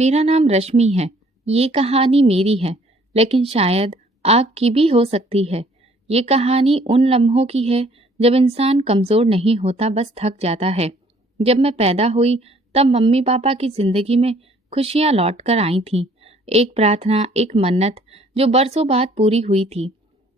मेरा नाम रश्मि है। ये कहानी मेरी है, लेकिन शायद आपकी भी हो सकती है। ये कहानी उन लम्हों की है जब इंसान कमज़ोर नहीं होता, बस थक जाता है। जब मैं पैदा हुई तब मम्मी पापा की ज़िंदगी में खुशियाँ लौट कर आई थीं। एक प्रार्थना, एक मन्नत जो बरसों बाद पूरी हुई थी।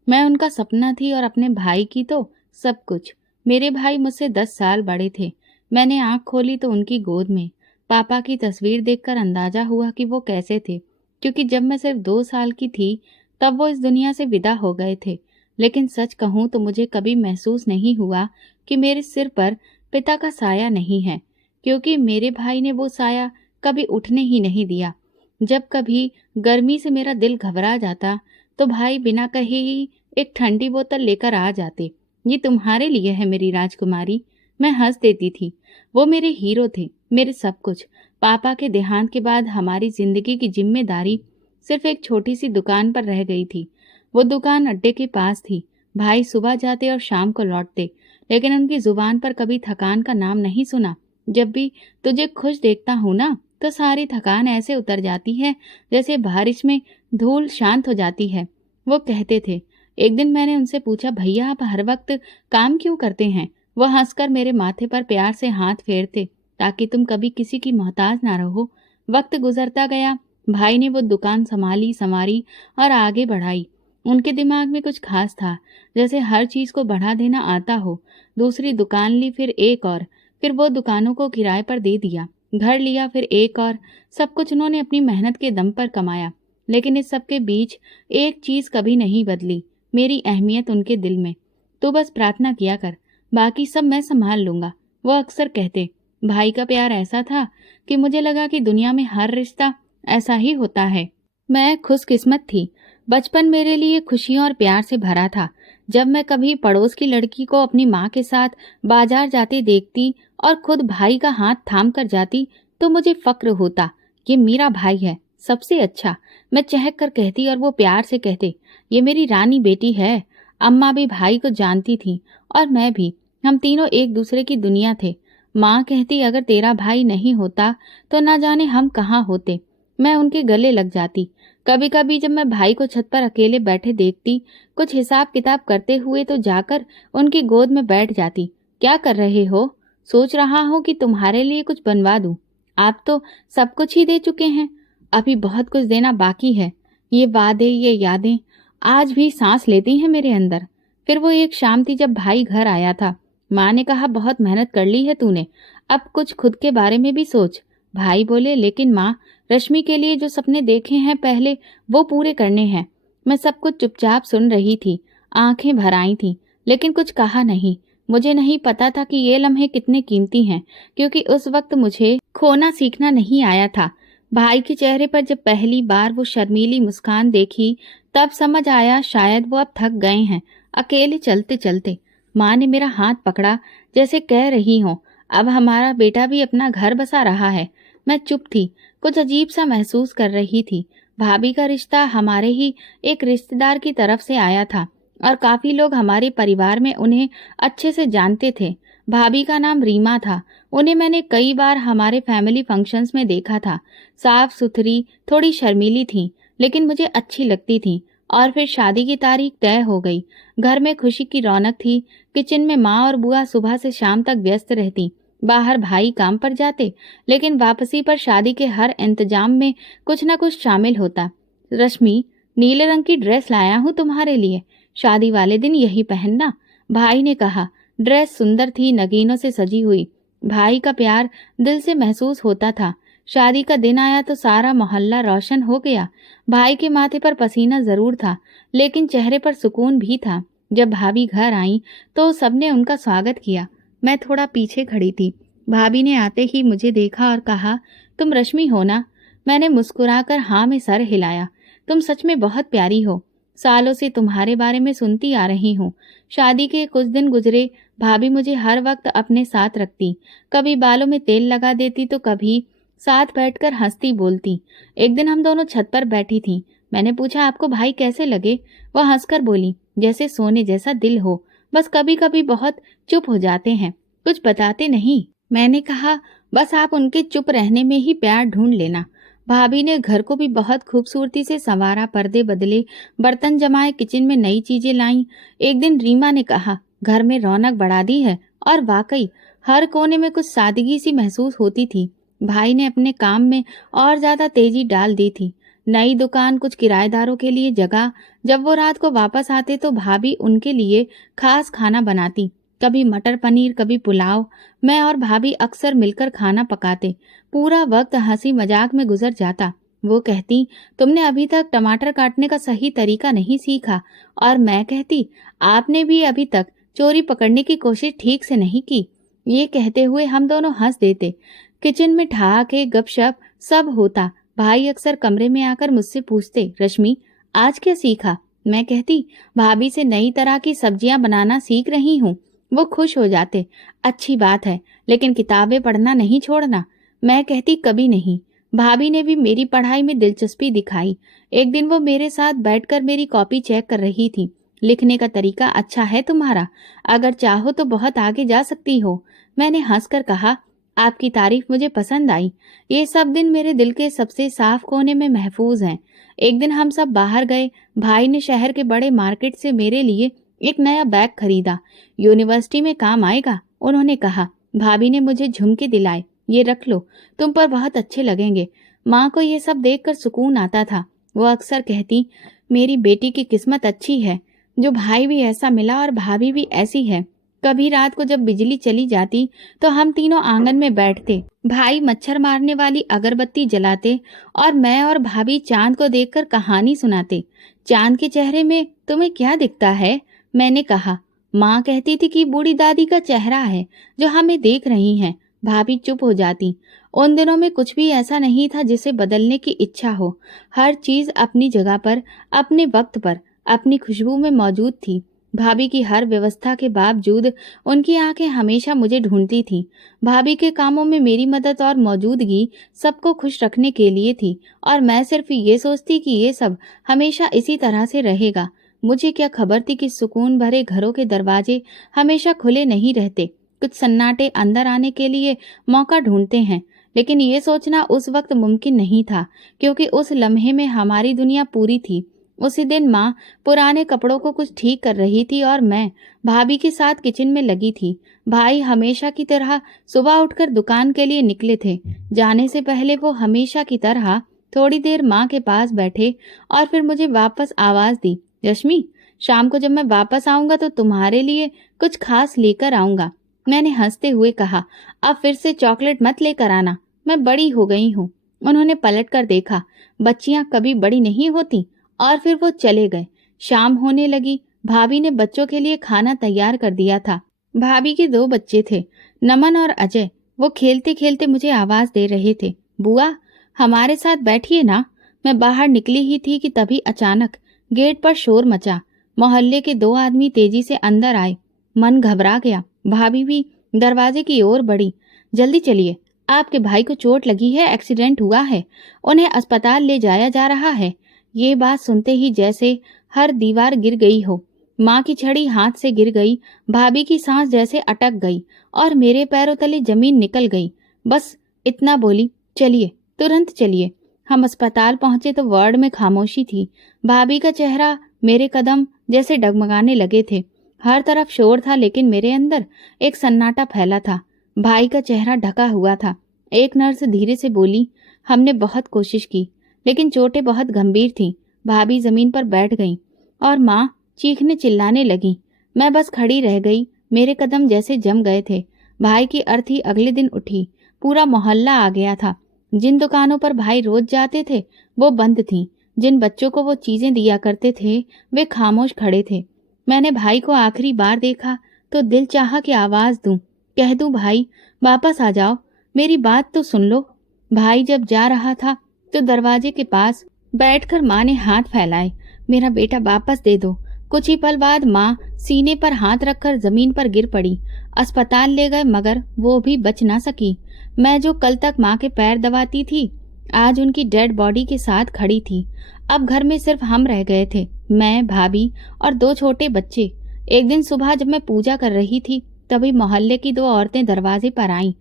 मैं उनका सपना थी और अपने भाई की तो सब कुछ। मेरे भाई मुझसे 10 साल बड़े थे। मैंने आँख खोली तो उनकी गोद में पापा की तस्वीर देखकर अंदाजा हुआ कि वो कैसे थे, क्योंकि जब मैं सिर्फ 2 साल की थी तब वो इस दुनिया से विदा हो गए थे। लेकिन सच कहूँ तो मुझे कभी महसूस नहीं हुआ कि मेरे सिर पर पिता का साया नहीं है, क्योंकि मेरे भाई ने वो साया कभी उठने ही नहीं दिया। जब कभी गर्मी से मेरा दिल घबरा जाता तो भाई बिना कहे ही एक ठंडी बोतल लेकर आ जाते। ये तुम्हारे लिए है मेरी राजकुमारी। मैं हंस देती थी। वो मेरे हीरो थे, मेरे सब कुछ। पापा के देहांत के बाद हमारी जिंदगी की जिम्मेदारी सिर्फ एक छोटी सी दुकान पर रह गई थी। वो दुकान अड्डे के पास थी। भाई सुबह जाते और शाम को लौटते, लेकिन उनकी जुबान पर कभी थकान का नाम नहीं सुना। जब भी तुझे खुश देखता हूँ ना, तो सारी थकान ऐसे उतर जाती है जैसे बारिश में धूल शांत हो जाती है। वो कहते थे। एक दिन मैंने उनसे पूछा, भैया आप हर वक्त काम क्यों करते हैं? वो हंसकर मेरे माथे पर प्यार से हाथ फेरते, ताकि तुम कभी किसी की मोहताज ना रहो। वक्त गुजरता गया। भाई ने वो दुकान संभाली संवारी और आगे बढ़ाई। उनके दिमाग में कुछ खास था, जैसे हर चीज को बढ़ा देना आता हो। दूसरी दुकान ली, फिर एक और, फिर वो दुकानों को किराए पर दे दिया। घर लिया, फिर एक और। सब कुछ उन्होंने अपनी मेहनत के दम पर कमाया। लेकिन इस सब के बीच एक चीज कभी नहीं बदली, मेरी अहमियत उनके दिल में। तो बस प्रार्थना किया कर, बाकी सब मैं संभाल लूंगा। वो अक्सर कहते। भाई का प्यार ऐसा था कि मुझे लगा कि दुनिया में हर रिश्ता ऐसा ही होता है। मैं खुशकिस्मत थी। बचपन मेरे लिए खुशियों और प्यार से भरा था। जब मैं कभी पड़ोस की लड़की को अपनी माँ के साथ बाजार जाते देखती और खुद भाई का हाथ थाम कर जाती तो मुझे फक्र होता। ये मेरा भाई है, सबसे अच्छा, मैं चहक कर कहती और वो प्यार से कहते, ये मेरी रानी बेटी है। अम्मा भी भाई को जानती थी और मैं भी। हम तीनों एक दूसरे की दुनिया थे। माँ कहती, अगर तेरा भाई नहीं होता तो ना जाने हम कहाँ होते। मैं उनके गले लग जाती। कभी कभी जब मैं भाई को छत पर अकेले बैठे देखती, कुछ हिसाब किताब करते हुए, तो जाकर उनकी गोद में बैठ जाती। क्या कर रहे हो? सोच रहा हूँ कि तुम्हारे लिए कुछ बनवा दूं। आप तो सब कुछ ही दे चुके हैं, अभी बहुत कुछ देना बाकी है। ये वादे, ये यादें आज भी सांस लेती हैं मेरे अंदर। फिर वो एक शाम थी जब भाई घर आया था। माँ ने कहा, बहुत मेहनत कर ली है तूने, अब कुछ खुद के बारे में भी सोच। भाई बोले, लेकिन माँ, रश्मि के लिए जो सपने देखे हैं पहले वो पूरे करने हैं। मैं सब कुछ चुपचाप सुन रही थी, आंखें भर आई थी, लेकिन कुछ कहा नहीं। मुझे नहीं पता था कि ये लम्हे कितने कीमती हैं, क्योंकि उस वक्त मुझे खोना सीखना नहीं आया था। भाई के चेहरे पर जब पहली बार वो शर्मीली मुस्कान देखी, तब समझ आया शायद वो अब थक गए हैं अकेले चलते चलते। माँ ने मेरा हाथ पकड़ा, जैसे कह रही हो, अब हमारा बेटा भी अपना घर बसा रहा है। मैं चुप थी, कुछ अजीब सा महसूस कर रही थी। भाभी का रिश्ता हमारे ही एक रिश्तेदार की तरफ से आया था और काफी लोग हमारे परिवार में उन्हें अच्छे से जानते थे। भाभी का नाम रीमा था। उन्हें मैंने कई बार हमारे फैमिली फंक्शंस में देखा था। साफ सुथरी, थोड़ी शर्मीली थी, लेकिन मुझे अच्छी लगती थी। और फिर शादी की तारीख तय हो गई। घर में खुशी की रौनक थी। किचन में माँ और बुआ सुबह से शाम तक व्यस्त रहती। बाहर भाई काम पर जाते, लेकिन वापसी पर शादी के हर इंतजाम में कुछ न कुछ शामिल होता। रश्मि, नीले रंग की ड्रेस लाया हूँ तुम्हारे लिए, शादी वाले दिन यही पहनना, भाई ने कहा। ड्रेस सुंदर थी, नगीनों से सजी हुई। भाई का प्यार दिल से महसूस होता था। शादी का दिन आया तो सारा मोहल्ला रोशन हो गया। भाई के माथे पर पसीना जरूर था, लेकिन चेहरे पर सुकून भी था। जब भाभी घर आई तो सबने उनका स्वागत किया। मैं थोड़ा पीछे खड़ी थी। भाभी ने आते ही मुझे देखा और कहा, तुम रश्मि हो ना? मैंने मुस्कुराकर हाँ में सर हिलाया। तुम सच में बहुत प्यारी हो। सालों से तुम्हारे बारे में सुनती आ रही हूँ। शादी के कुछ दिन गुजरे, भाभी मुझे हर वक्त अपने साथ रखती। कभी बालों में तेल लगा देती तो कभी साथ बैठकर हंसती बोलती। एक दिन हम दोनों छत पर बैठी थी। मैंने पूछा, आपको भाई कैसे लगे? वह हंसकर बोली, जैसे सोने जैसा दिल हो, बस कभी कभी बहुत चुप हो जाते हैं, कुछ बताते नहीं। मैंने कहा, बस आप उनके चुप रहने में ही प्यार ढूंढ लेना। भाभी ने घर को भी बहुत खूबसूरती से संवारा, पर्दे बदले, बर्तन जमाए, किचन में नई चीजें लाई। एक दिन रीमा ने कहा, घर में रौनक बढ़ा दी है। और वाकई हर कोने में कुछ सादगी सी महसूस होती थी। भाई ने अपने काम में और ज्यादा तेजी डाल दी थी। नई दुकान, कुछ किराएदारों के लिए जगह। जब वो रात को वापस आते तो भाभी उनके लिए खास खाना बनाती, कभी मटर पनीर, कभी पुलाव। मैं और भाभी अक्सर मिलकर खाना पकाते। पूरा वक्त हंसी मजाक में गुजर जाता। वो कहती, तुमने अभी तक टमाटर काटने का सही तरीका नहीं सीखा। और मैं कहती, आपने भी अभी तक चोरी पकड़ने की कोशिश ठीक से नहीं की। ये कहते हुए हम दोनों हंस देते। किचन में ठहाके, गपशप सब होता। भाई अक्सर कमरे में आकर मुझसे पूछते, रश्मि आज क्या सीखा? मैं कहती, भाभी से नई तरह की सब्जियां बनाना सीख रही हूँ। वो खुश हो जाते, अच्छी बात है, लेकिन किताबें पढ़ना नहीं छोड़ना। मैं कहती, कभी नहीं। भाभी ने भी मेरी पढ़ाई में दिलचस्पी दिखाई। एक दिन वो मेरे साथ बैठकर मेरी कॉपी चेक कर रही थी। लिखने का तरीका अच्छा है तुम्हारा, अगर चाहो तो बहुत आगे जा सकती हो। मैंने हंसकर कहा, आपकी तारीफ मुझे पसंद आई। ये सब दिन मेरे दिल के सबसे साफ कोने में महफूज हैं। एक दिन हम सब बाहर गए। भाई ने शहर के बड़े मार्केट से मेरे लिए एक नया बैग खरीदा। यूनिवर्सिटी में काम आएगा, उन्होंने कहा। भाभी ने मुझे झुमके दिलाए, ये रख लो, तुम पर बहुत अच्छे लगेंगे। माँ को ये सब देखकर सुकून आता था। वो अक्सर कहती, मेरी बेटी की किस्मत अच्छी है, जो भाई भी ऐसा मिला और भाभी भी ऐसी है। कभी रात को जब बिजली चली जाती तो हम तीनों आंगन में बैठते। भाई मच्छर मारने वाली अगरबत्ती जलाते और मैं और भाभी चांद को देखकर कहानी सुनाते। चांद के चेहरे में तुम्हें क्या दिखता है? मैंने कहा। माँ कहती थी कि बूढ़ी दादी का चेहरा है जो हमें देख रही हैं। भाभी चुप हो जाती। उन दिनों में कुछ भी ऐसा नहीं था जिसे बदलने की इच्छा हो। हर चीज अपनी जगह पर, अपने वक्त पर, अपनी खुशबू में मौजूद थी। भाभी की हर व्यवस्था के बावजूद उनकी आंखें हमेशा मुझे ढूंढती थीं। भाभी के कामों में मेरी मदद और मौजूदगी सबको खुश रखने के लिए थी, और मैं सिर्फ ये सोचती कि ये सब हमेशा इसी तरह से रहेगा। मुझे क्या खबर थी कि सुकून भरे घरों के दरवाजे हमेशा खुले नहीं रहते। कुछ सन्नाटे अंदर आने के लिए मौका ढूंढते हैं। लेकिन ये सोचना उस वक्त मुमकिन नहीं था, क्योंकि उस लम्हे में हमारी दुनिया पूरी थी। उसी दिन माँ पुराने कपड़ों को कुछ ठीक कर रही थी और मैं भाभी के साथ किचन में लगी थी। भाई हमेशा की तरह सुबह उठकर दुकान के लिए निकले थे। जाने से पहले वो हमेशा की तरह थोड़ी देर माँ के पास बैठे और फिर मुझे वापस आवाज दी, रश्मि शाम को जब मैं वापस आऊंगा तो तुम्हारे लिए कुछ खास लेकर आऊंगा। मैंने हंसते हुए कहा, अब फिर से चॉकलेट मत लेकर आना, मैं बड़ी हो गई हूँ। उन्होंने पलट कर देखा। बच्चियां कभी बड़ी नहीं होती। और फिर वो चले गए। शाम होने लगी। भाभी ने बच्चों के लिए खाना तैयार कर दिया था। भाभी के 2 बच्चे थे, नमन और अजय। वो खेलते खेलते मुझे आवाज दे रहे थे, बुआ हमारे साथ बैठिए ना। मैं बाहर निकली ही थी कि तभी अचानक गेट पर शोर मचा। मोहल्ले के 2 आदमी तेजी से अंदर आए। मन घबरा गया। भाभी भी दरवाजे की ओर बढ़ी। जल्दी चलिए, आपके भाई को चोट लगी है, एक्सीडेंट हुआ है, उन्हें अस्पताल ले जाया जा रहा है। ये बात सुनते ही जैसे हर दीवार गिर गई हो। माँ की छड़ी हाथ से गिर गई। भाभी की सांस जैसे अटक गई और मेरे पैरों तले जमीन निकल गई। बस इतना बोली, चलिए, तुरंत चलिए। हम अस्पताल पहुंचे तो वार्ड में खामोशी थी। भाभी का चेहरा, मेरे कदम जैसे डगमगाने लगे थे। हर तरफ शोर था, लेकिन मेरे अंदर एक सन्नाटा फैला था। भाई का चेहरा ढका हुआ था। एक नर्स धीरे से बोली, हमने बहुत कोशिश की, लेकिन चोटें बहुत गंभीर थीं। भाभी जमीन पर बैठ गईं और माँ चीखने चिल्लाने लगी। मैं बस खड़ी रह गई। मेरे कदम जैसे जम गए थे। भाई की अर्थी अगले दिन उठी। पूरा मोहल्ला आ गया था। जिन दुकानों पर भाई रोज जाते थे वो बंद थीं। जिन बच्चों को वो चीजें दिया करते थे वे खामोश खड़े थे। मैंने भाई को आखिरी बार देखा तो दिल चाहा कि आवाज दूं, कह दूं, भाई वापस आ जाओ, मेरी बात तो सुन लो। भाई जब जा रहा था तो दरवाजे के पास बैठकर माँ ने हाथ फैलाए, मेरा बेटा वापस दे दो। कुछ ही पल बाद माँ सीने पर हाथ रखकर जमीन पर गिर पड़ी। अस्पताल ले गए मगर वो भी बच ना सकी। मैं जो कल तक माँ के पैर दबाती थी आज उनकी डेड बॉडी के साथ खड़ी थी। अब घर में सिर्फ हम रह गए थे, मैं, भाभी और 2 छोटे बच्चे। एक दिन सुबह जब मैं पूजा कर रही थी तभी मोहल्ले की 2 औरतें दरवाजे पर आईं।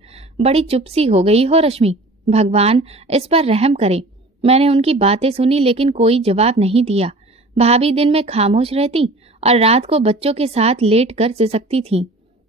बड़ी चुप सी हो गई हो रश्मि, भगवान इस पर रहम करे। मैंने उनकी बातें सुनी लेकिन कोई जवाब नहीं दिया। भाभी दिन में खामोश रहती और रात को बच्चों के साथ लेट कर सिसकती थी।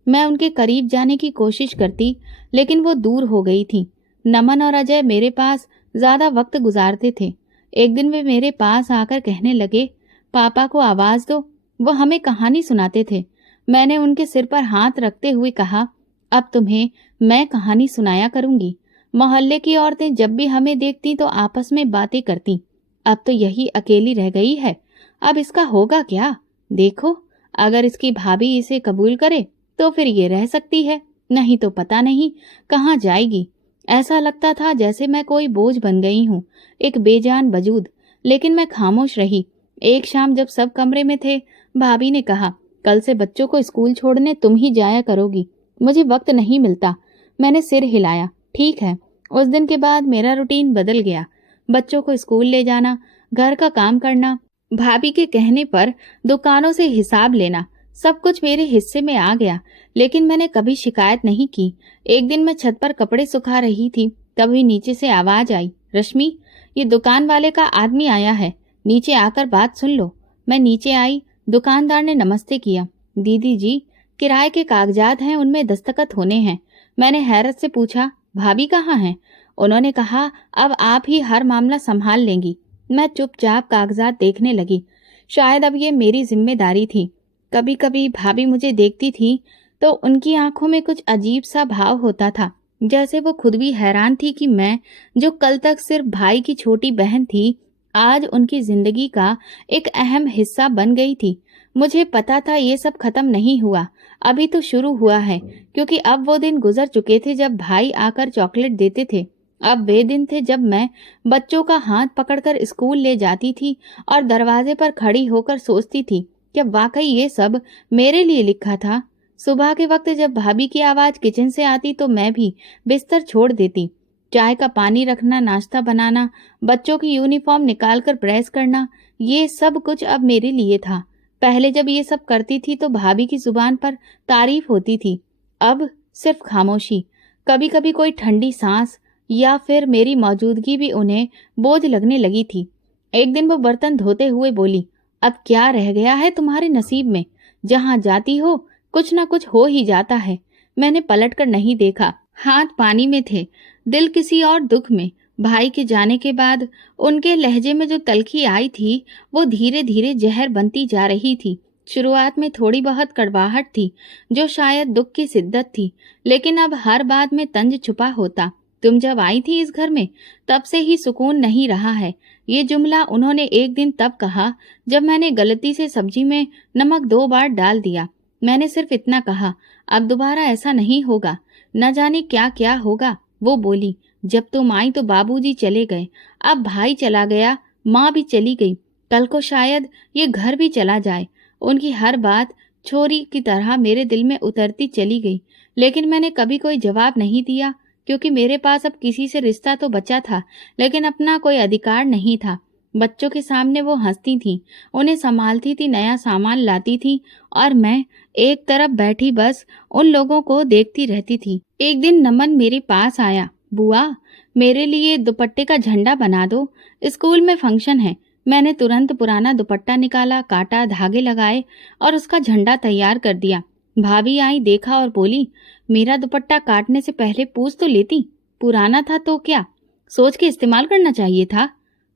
मैं उनके करीब जाने की कोशिश करती लेकिन वो दूर हो गई थी। नमन और अजय मेरे पास ज्यादा वक्त गुजारते थे। एक दिन वे मेरे पास आकर कहने लगे, पापा को आवाज दो, वो हमें कहानी सुनाते थे। मैंने उनके सिर पर हाथ रखते हुए कहा, अब तुम्हें मैं कहानी सुनाया करूंगी। मोहल्ले की औरतें जब भी हमें देखती तो आपस में बातें करती। अब तो यही अकेली रह गई है। अब इसका होगा क्या? देखो, अगर इसकी भाभी इसे कबूल करे तो फिर ये रह सकती है, नहीं तो पता नहीं कहाँ जाएगी। ऐसा लगता था जैसे मैं कोई बोझ बन गई हूँ, एक बेजान वजूद। लेकिन मैं खामोश रही। एक शाम जब सब कमरे में थे, भाभी ने कहा, कल से बच्चों को स्कूल छोड़ने तुम ही जाया करोगी, मुझे वक्त नहीं मिलता। मैंने सिर हिलाया। ठीक है। उस दिन के बाद मेरा रूटीन बदल गया। बच्चों को स्कूल ले जाना, घर का काम करना, भाभी के कहने पर दुकानों से हिसाब लेना, सब कुछ मेरे हिस्से में आ गया। लेकिन मैंने कभी शिकायत नहीं की। एक दिन मैं छत पर कपड़े सुखा रही थी, तभी नीचे से आवाज आई, रश्मि, ये दुकान वाले का आदमी आया है, नीचे आकर बात सुन लो। मैं नीचे आई। दुकानदार ने नमस्ते किया। दीदी जी, किराए के कागजात हैं, उनमें दस्तखत होने हैं। मैंने हैरत से पूछा, भाभी कहाँ हैं? उन्होंने कहा, अब आप ही हर मामला संभाल लेंगी। मैं चुपचाप कागजात देखने लगी। शायद अब ये मेरी जिम्मेदारी थी। कभी कभी भाभी मुझे देखती थी तो उनकी आंखों में कुछ अजीब सा भाव होता था, जैसे वो खुद भी हैरान थी कि मैं, जो कल तक सिर्फ भाई की छोटी बहन थी, आज उनकी जिंदगी का एक अहम हिस्सा बन गई थी। मुझे पता था ये सब खत्म नहीं हुआ, अभी तो शुरू हुआ है, क्योंकि अब वो दिन गुजर चुके थे जब भाई आकर चॉकलेट देते थे। अब वे दिन थे जब मैं बच्चों का हाथ पकड़कर स्कूल ले जाती थी और दरवाजे पर खड़ी होकर सोचती थी, क्या वाकई ये सब मेरे लिए लिखा था? सुबह के वक्त जब भाभी की आवाज किचन से आती तो मैं भी बिस्तर छोड़ देती। चाय का पानी रखना, नाश्ता बनाना, बच्चों की यूनिफॉर्म निकालकर प्रेस करना, ये सब कुछ अब मेरे लिए था। पहले जब ये सब करती थी तो भाभी की जुबान पर तारीफ होती थी, अब सिर्फ खामोशी। कभी कभी कोई ठंडी सांस या फिर मेरी मौजूदगी भी उन्हें बोझ लगने लगी थी। एक दिन वो बर्तन धोते हुए बोली, अब क्या रह गया है तुम्हारे नसीब में? जहां जाती हो कुछ ना कुछ हो ही जाता है। मैंने पलट कर नहीं देखा। हाथ पानी में थे, दिल किसी और दुख में। भाई के जाने के बाद उनके लहजे में जो तलखी आई थी, वो धीरे धीरे जहर बनती जा रही थी। शुरुआत में थोड़ी बहुत कड़वाहट थी, जो शायद दुख की शिद्दत थी, लेकिन अब हर बात में तंज छुपा होता। तुम जब आई थी इस घर में, तब से ही सुकून नहीं रहा है। ये जुमला उन्होंने एक दिन तब कहा जब मैंने गलती से सब्जी में नमक 2 बार डाल दिया। मैंने सिर्फ इतना कहा, अब दोबारा ऐसा नहीं होगा। न जाने क्या क्या होगा। वो बोली, जब तुम आई तो बाबूजी चले गए, अब भाई चला गया, माँ भी चली गई, कल को शायद ये घर भी चला जाए। उनकी हर बात छोरी की तरह मेरे दिल में उतरती चली गई, लेकिन मैंने कभी कोई जवाब नहीं दिया, क्योंकि मेरे पास अब किसी से रिश्ता तो बचा था, लेकिन अपना कोई अधिकार नहीं था। बच्चों के सामने वो हंसती थी, उन्हें संभालती थी, नया सामान लाती थी, और मैं एक तरफ बैठी बस उन लोगों को देखती रहती थी। एक दिन नमन मेरे पास आया, बुआ, मेरे लिए दुपट्टे का झंडा बना दो, स्कूल में फंक्शन है। मैंने तुरंत पुराना दुपट्टा निकाला, काटा, धागे लगाए और उसका झंडा तैयार कर दिया। भाभी आई, देखा और बोली, मेरा दुपट्टा काटने से पहले पूछ तो लेती, पुराना था तो क्या, सोच के इस्तेमाल करना चाहिए था।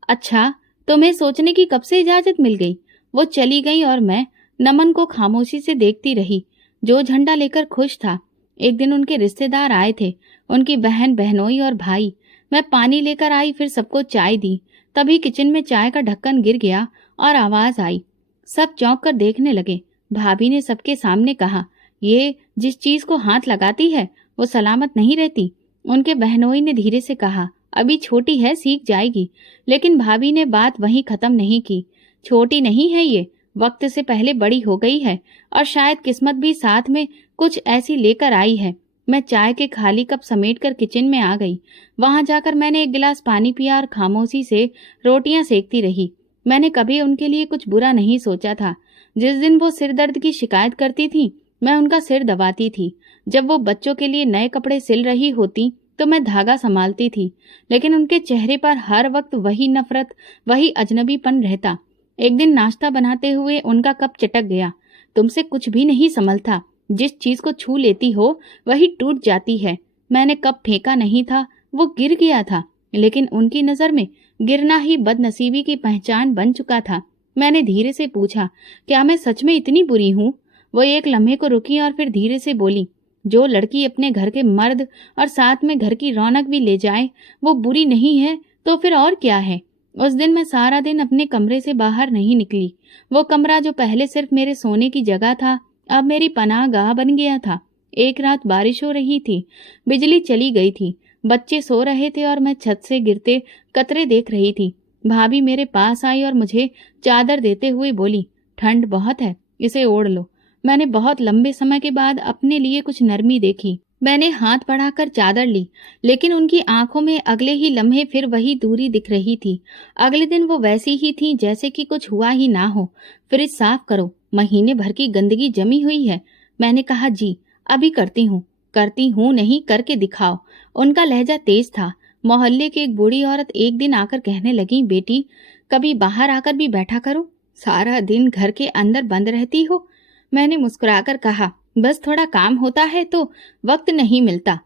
अच्छा, तुम्हें सोचने की कब से इजाजत मिल गई? वो चली गई और मैं नमन को खामोशी से देखती रही, जो झंडा लेकर खुश था। एक दिन उनके रिश्तेदार आए थे, उनकी बहन, बहनोई और भाई। मैं पानी लेकर आई, फिर सबको चाय दी। तभी किचन में चाय का ढक्कन गिर गया और आवाज आई। सब चौंक कर देखने लगे। भाभी ने सबके सामने कहा, ये जिस चीज को हाथ लगाती है वो सलामत नहीं रहती। उनके बहनोई ने धीरे से कहा, अभी छोटी है, सीख जाएगी। लेकिन भाभी ने बात वहीं खत्म नहीं की। छोटी नहीं है ये, वक्त से पहले बड़ी हो गई है, और शायद किस्मत भी साथ में कुछ ऐसी लेकर आई है। मैं चाय के खाली कप समेटकर किचन में आ गई। वहां जाकर मैंने एक गिलास पानी पिया और खामोशी से रोटियां सेकती रही। मैंने कभी उनके लिए कुछ बुरा नहीं सोचा था। जिस दिन वो सिर दर्द की शिकायत करती थी, मैं उनका सिर दबाती थी। जब वो बच्चों के लिए नए कपड़े सिल रही होती, तो मैं धागा संभालती थी, लेकिन उनके चेहरे पर हर वक्त वही नफरत, वही अजनबीपन रहता। एक दिन नाश्ता बनाते हुए उनका कप चटक गया। तुमसे कुछ भी नहीं संभलता, जिस चीज को छू लेती हो वही टूट जाती है। मैंने कप फेंका नहीं था, वो गिर गया था, लेकिन उनकी नजर में गिरना ही बदनसीबी की पहचान बन चुका था। मैंने धीरे से पूछा, क्या मैं सच में इतनी बुरी हूँ? वो एक लम्हे को रुकी और फिर धीरे से बोली, जो लड़की अपने घर के मर्द और साथ में घर की रौनक भी ले जाए वो बुरी नहीं है, तो फिर और क्या है? उस दिन मैं सारा दिन अपने कमरे से बाहर नहीं निकली। वो कमरा जो पहले सिर्फ मेरे सोने की जगह था, अब मेरी पनाहगाह बन गया था। एक रात बारिश हो रही थी, बिजली चली गई थी, बच्चे सो रहे थे और मैं छत से गिरते कतरे देख रही थी। भाभी मेरे पास आई और मुझे चादर देते हुए बोली, ठंड बहुत है, इसे ओढ़ लो। मैंने बहुत लंबे समय के बाद अपने लिए कुछ नरमी देखी। मैंने हाथ बढ़ाकर चादर ली, लेकिन उनकी आंखों में अगले ही लम्हे फिर वही दूरी दिख रही थी। अगले दिन वो वैसी ही थी जैसे कि कुछ हुआ ही ना हो। फ्रिज साफ करो, महीने भर की गंदगी जमी हुई है। मैंने कहा, जी अभी करती हूँ नहीं, करके दिखाओ। उनका लहजा तेज था। मोहल्ले की एक बूढ़ी औरत एक दिन आकर कहने लगी, बेटी कभी बाहर आकर भी बैठा करो, सारा दिन घर के अंदर बंद रहती हो। मैंने मुस्कुराकर कहा, बस थोड़ा काम होता है तो वक्त नहीं मिलता।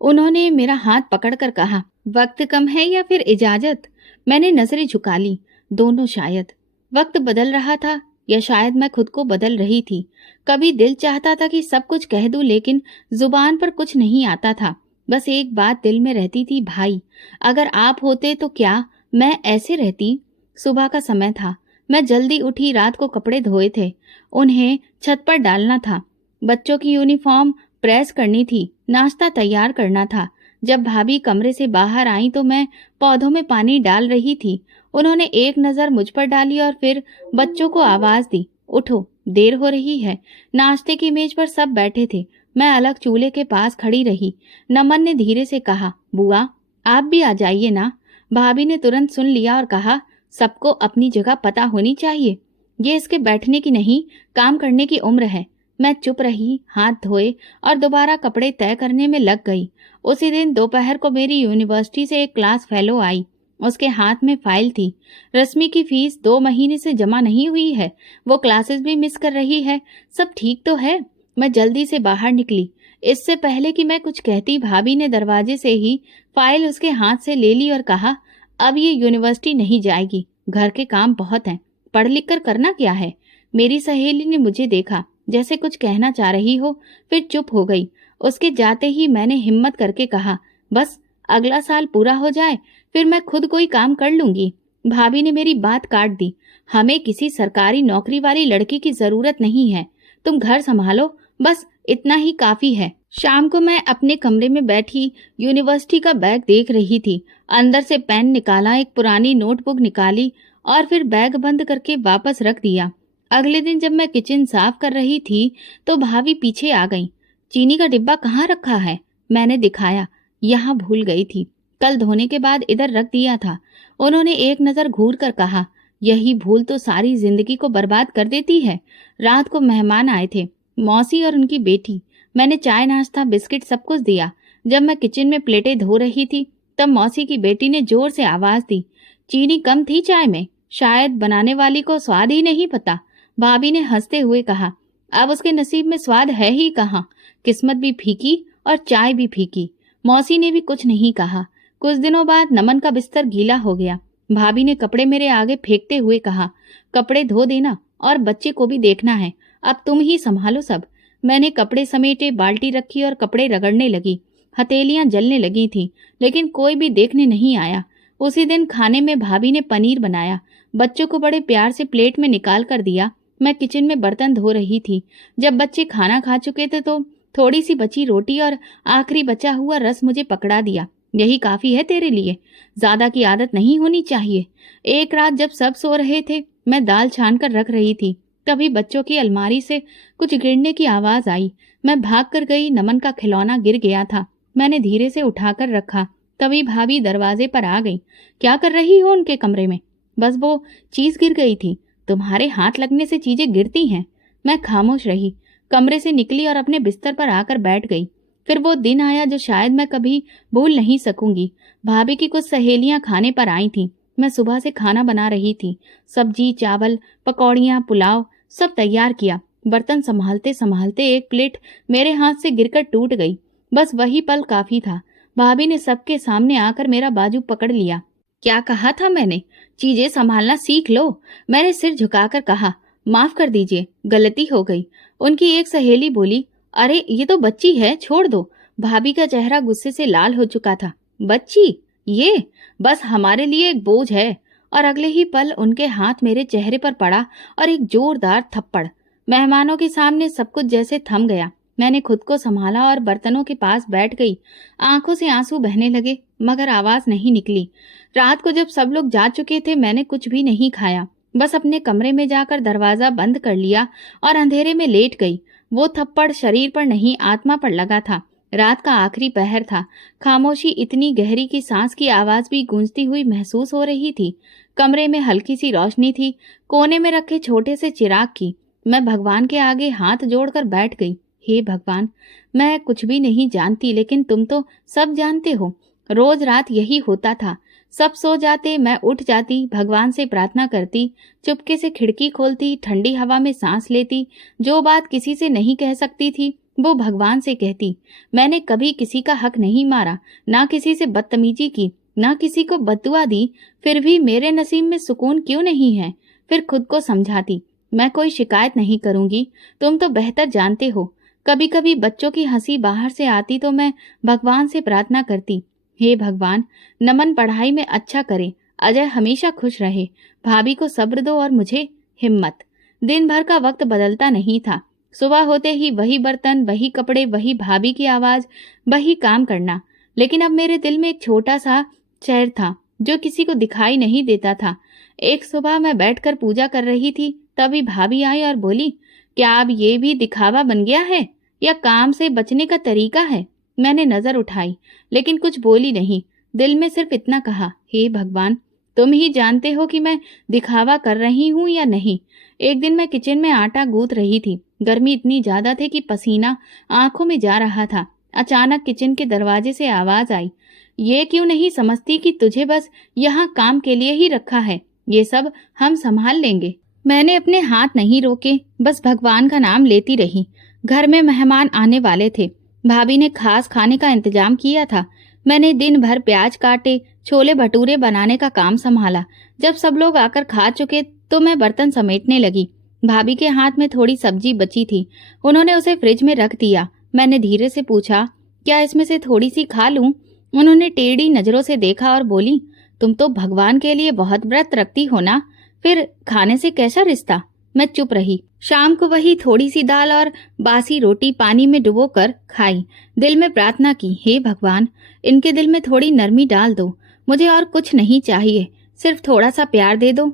उन्होंने मेरा हाथ पकड़कर कहा, वक्त कम है या फिर इजाजत? मैंने नजरें झुका ली, दोनों शायद। वक्त बदल रहा था या शायद मैं खुद को बदल रही थी। कभी दिल चाहता था कि सब कुछ कह दूं, लेकिन जुबान पर कुछ नहीं आता था। बस एक बात दिल में रहती थी, भाई अगर आप होते तो क्या मैं ऐसे रहती? सुबह का समय था, मैं जल्दी उठी, रात को कपड़े धोए थे, उन्हें छत पर डालना था। बच्चों की यूनिफॉर्म प्रेस करनी थी, नाश्ता तैयार करना था। जब भाभी कमरे से बाहर आई तो मैं पौधों में पानी डाल रही थी। उन्होंने एक नज़र मुझ पर डाली और फिर बच्चों को आवाज दी, उठो, देर हो रही है। नाश्ते की मेज पर सब बैठे थे, मैं अलग चूल्हे के पास खड़ी रही। नमन ने धीरे से कहा, बुआ आप भी आ जाइए ना। भाभी ने तुरंत सुन लिया और कहा, सबको अपनी जगह पता होनी चाहिए, ये इसके बैठने की नहीं, काम करने की उम्र है। मैं चुप रही, हाथ धोए और दोबारा कपड़े तय करने में लग गई। उसी दिन दोपहर को मेरी यूनिवर्सिटी से एक क्लास फेलो आई। उसके हाथ में फाइल थी। रश्मि की फीस 2 महीने से जमा नहीं हुई है, वो क्लासेस भी मिस कर रही है, सब ठीक तो है? मैं जल्दी से बाहर निकली। इससे पहले कि मैं कुछ कहती, भाभी ने दरवाजे से ही फाइल उसके हाथ से ले ली और कहा, अब ये यूनिवर्सिटी नहीं जाएगी, घर के काम बहुत हैं, पढ़ लिख कर करना क्या है? मेरी सहेली ने मुझे देखा, जैसे कुछ कहना चाह रही हो, फिर चुप हो गई। उसके जाते ही मैंने हिम्मत करके कहा, बस अगला साल पूरा हो जाए, फिर मैं खुद कोई काम कर लूंगी। भाभी ने मेरी बात काट दी, हमें किसी सरकारी नौकरी वाली लड़की की जरूरत नहीं है, तुम घर संभालो, बस इतना ही काफी है। शाम को मैं अपने कमरे में बैठी यूनिवर्सिटी का बैग देख रही थी। अंदर से पेन निकाला, एक पुरानी नोटबुक निकाली और फिर बैग बंद करके वापस रख दिया। अगले दिन जब मैं किचन साफ कर रही थी तो भाभी पीछे आ गई। चीनी का डिब्बा कहाँ रखा है? मैंने दिखाया, यहाँ भूल गई थी, कल धोने के बाद इधर रख दिया था। उन्होंने एक नजर घूर कर कहा, यही भूल तो सारी जिंदगी को बर्बाद कर देती है। रात को मेहमान आए थे, मौसी और उनकी बेटी। मैंने चाय नाश्ता बिस्किट सब कुछ दिया। जब मैं किचन में प्लेटें धो रही थी तब मौसी की बेटी ने जोर से आवाज दी, चीनी कम थी चाय में, शायद बनाने वाली को स्वाद ही नहीं पता। भाभी ने हंसते हुए कहा, अब उसके नसीब में स्वाद है ही कहाँ, किस्मत भी फीकी और चाय भी फीकी। मौसी ने भी कुछ नहीं कहा। कुछ दिनों बाद नमन का बिस्तर गीला हो गया। भाभी ने कपड़े मेरे आगे फेंकते हुए कहा, कपड़े धो देना और बच्चे को भी देखना है, अब तुम ही संभालो सब। मैंने कपड़े समेटे, बाल्टी रखी और कपड़े रगड़ने लगी। हथेलियां जलने लगी थीं, लेकिन कोई भी देखने नहीं आया। उसी दिन खाने में भाभी ने पनीर बनाया, बच्चों को बड़े प्यार से प्लेट में निकाल कर दिया। मैं किचन में बर्तन धो रही थी। जब बच्चे खाना खा चुके थे तो थोड़ी सी बची रोटी और आखिरी बचा हुआ रस मुझे पकड़ा दिया। यही काफी है तेरे लिए, ज्यादा की आदत नहीं होनी चाहिए। एक रात जब सब सो रहे थे, मैं दाल छान कर रख रही थी, तभी बच्चों की अलमारी से कुछ गिरने की आवाज आई। मैं भाग कर गई, नमन का खिलौना गिर गया था। मैंने धीरे से उठाकर रखा, तभी भाभी दरवाजे पर आ गई। क्या कर रही हो उनके कमरे में? बस वो चीज गिर गई थी, तुम्हारे हाथ लगने से चीजें गिरती हैं। मैं खामोश रही, कमरे से निकली और अपने बिस्तर पर आकर बैठ गई। फिर वो दिन आया जो शायद मैं कभी भूल नहीं सकूंगी। भाभी की कुछ सहेलियां खाने पर आई थीं। मैं सुबह से खाना बना रही थी। सब्जी, चावल, पकौड़ियाँ, पुलाव सब तैयार किया। बर्तन संभालते संभालते एक प्लेट मेरे हाथ से गिरकर टूट गई। बस वही पल काफी था। भाभी ने सबके सामने आकर मेरा बाजू पकड़ लिया। क्या कहा था मैंने? चीजें संभालना सीख लो। मैंने सिर झुकाकर कहा, माफ कर दीजिए, गलती हो गई। उनकी एक सहेली बोली, अरे ये तो बच्ची है, छोड़ दो। भाभी का चेहरा गुस्से से लाल हो चुका था। बच्ची? ये बस हमारे लिए एक बोझ है। और अगले ही पल उनके हाथ मेरे चेहरे पर पड़ा और एक जोरदार थप्पड़। मेहमानों के सामने सब कुछ जैसे थम गया। मैंने खुद को संभाला और बर्तनों के पास बैठ गई। आंखों से आंसू बहने लगे, मगर आवाज नहीं निकली। रात को जब सब लोग जा चुके थे, मैंने कुछ भी नहीं खाया। बस अपने कमरे में जाकर दरवाजा बंद कर लिया और अंधेरे में लेट गई। वो थप्पड़ शरीर पर नहीं, आत्मा पर लगा था। रात का आखिरी पहर था। खामोशी इतनी गहरी कि सांस की आवाज भी गूंजती हुई महसूस हो रही थी। कमरे में हल्की सी रोशनी थी, कोने में रखे छोटे से चिराग की। मैं भगवान के आगे हाथ जोड़कर बैठ गई। हे भगवान, मैं कुछ भी नहीं जानती, लेकिन तुम तो सब जानते हो। रोज रात यही होता था। सब सो जाते, मैं उठ जाती, भगवान से प्रार्थना करती, चुपके से खिड़की खोलती, ठंडी हवा में सांस लेती। जो बात किसी से नहीं कह सकती थी, वो भगवान से कहती। मैंने कभी किसी का हक नहीं मारा, ना किसी से बदतमीजी की, ना किसी को बद्दुआ दी। फिर भी मेरे नसीब में सुकून क्यों नहीं है? फिर खुद को समझाती, मैं कोई शिकायत नहीं करूंगी, तुम तो बेहतर जानते हो। कभी कभी बच्चों की हंसी बाहर से आती तो मैं भगवान से प्रार्थना करती, हे भगवान, नमन पढ़ाई में अच्छा करे, अजय हमेशा खुश रहे, भाभी को सब्र दो और मुझे हिम्मत। दिन भर का वक्त बदलता नहीं था। सुबह होते ही वही बर्तन, वही कपड़े, वही भाभी की आवाज, वही काम करना। लेकिन अब मेरे दिल में एक छोटा सा चैर था जो किसी को दिखाई नहीं देता था। एक सुबह मैं बैठकर पूजा कर रही थी, तभी भाभी आई और बोली, क्या अब ये भी दिखावा बन गया है या काम से बचने का तरीका है? मैंने नजर उठाई, लेकिन कुछ बोली नहीं। दिल में सिर्फ इतना कहा, हे भगवान, तुम ही जानते हो कि मैं दिखावा कर रही हूँ या नहीं। एक दिन मैं किचन में आटा गूंथ रही थी। गर्मी इतनी ज्यादा थी कि पसीना आंखों में जा रहा था। अचानक किचन के दरवाजे से आवाज आई, ये क्यों नहीं समझती कि तुझे बस यहाँ काम के लिए ही रखा है, ये सब हम संभाल लेंगे। मैंने अपने हाथ नहीं रोके, बस भगवान का नाम लेती रही। घर में मेहमान आने वाले थे। भाभी ने खास खाने का इंतजाम किया था। मैंने दिन भर प्याज काटे, छोले भटूरे बनाने का काम संभाला। जब सब लोग आकर खा चुके तो मैं बर्तन समेटने लगी। भाभी के हाथ में थोड़ी सब्जी बची थी, उन्होंने उसे फ्रिज में रख दिया। मैंने धीरे से पूछा, क्या इसमें से थोड़ी सी खा लूं? उन्होंने टेढ़ी नजरों से देखा और बोली, तुम तो भगवान के लिए बहुत व्रत रखती हो ना, फिर खाने से कैसा रिश्ता? मैं चुप रही। शाम को वही थोड़ी सी दाल और बासी रोटी पानी में डुबोकर खाई। दिल में प्रार्थना की, हे भगवान, इनके दिल में थोड़ी नरमी डाल दो, मुझे और कुछ नहीं चाहिए, सिर्फ थोड़ा सा प्यार दे दो।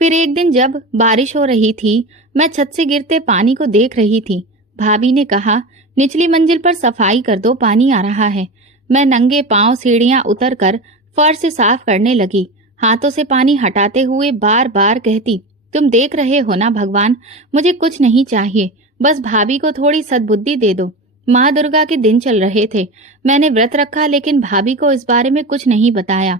फिर एक दिन जब बारिश हो रही थी, मैं छत से गिरते पानी को देख रही थी। भाभी ने कहा, निचली मंजिल पर सफाई कर दो, पानी आ रहा है। मैं नंगे पांव सीढ़ियां उतरकर फर्श साफ करने लगी, हाथों से पानी हटाते हुए बार बार कहती, तुम देख रहे हो ना भगवान, मुझे कुछ नहीं चाहिए, बस भाभी को थोड़ी सद्बुद्धि दे दो। माँ दुर्गा के दिन चल रहे थे। मैंने व्रत रखा, लेकिन भाभी को इस बारे में कुछ नहीं बताया।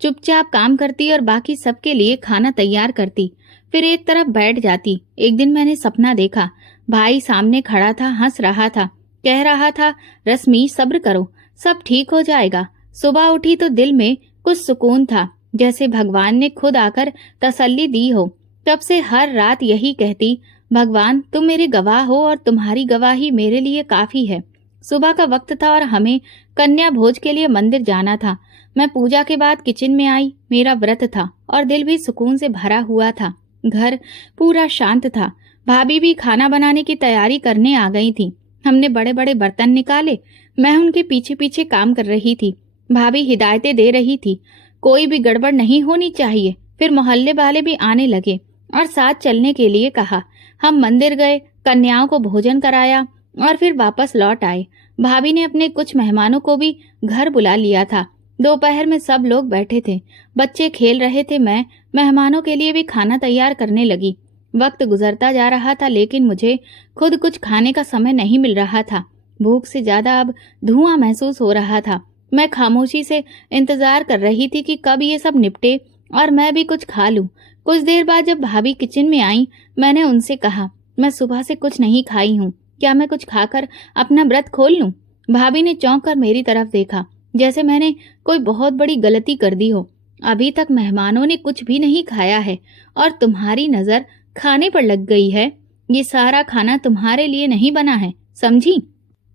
चुपचाप काम करती और बाकी सबके लिए खाना तैयार करती, फिर एक तरफ बैठ जाती। एक दिन मैंने सपना देखा। भाई सामने खड़ा था, हंस रहा था, कह रहा था, रश्मि सब्र करो, सब ठीक हो जाएगा। सुबह उठी तो दिल में कुछ सुकून था, जैसे भगवान ने खुद आकर तसल्ली दी हो। तब से हर रात यही कहती, भगवान तुम मेरे गवाह हो और तुम्हारी गवाही मेरे लिए काफी है। सुबह का वक्त था और हमें कन्या भोज के लिए मंदिर जाना था। मैं पूजा के बाद किचन में आई। मेरा व्रत था और दिल भी सुकून से भरा हुआ था। घर पूरा शांत था। भाभी भी खाना बनाने की तैयारी करने आ गई थी। हमने बड़े बड़े बर्तन निकाले। मैं उनके पीछे पीछे काम कर रही थी। भाभी हिदायतें दे रही थी, कोई भी गड़बड़ नहीं होनी चाहिए। फिर मोहल्ले वाले भी आने लगे और साथ चलने के लिए कहा। हम मंदिर गए, कन्याओं को भोजन कराया और फिर वापस लौट आए। भाभी ने अपने कुछ मेहमानों को भी घर बुला लिया था। दोपहर में सब लोग बैठे थे, बच्चे खेल रहे थे। मैं मेहमानों के लिए भी खाना तैयार करने लगी। वक्त गुजरता जा रहा था, लेकिन मुझे खुद कुछ खाने का समय नहीं मिल रहा था। भूख से ज्यादा अब धुआं महसूस हो रहा था। मैं खामोशी से इंतजार कर रही थी कि कब ये सब निपटे और मैं भी कुछ खा लूं। कुछ देर बाद जब भाभी किचन में आई, मैंने उनसे कहा, मैं सुबह से कुछ नहीं खाई हूँ, क्या मैं कुछ खाकर अपना व्रत खोल लूं? भाभी ने चौंक कर मेरी तरफ देखा, जैसे मैंने कोई बहुत बड़ी गलती कर दी हो। अभी तक मेहमानों ने कुछ भी नहीं खाया है और तुम्हारी नजर खाने पर लग गई है। ये सारा खाना तुम्हारे लिए नहीं बना है, समझी?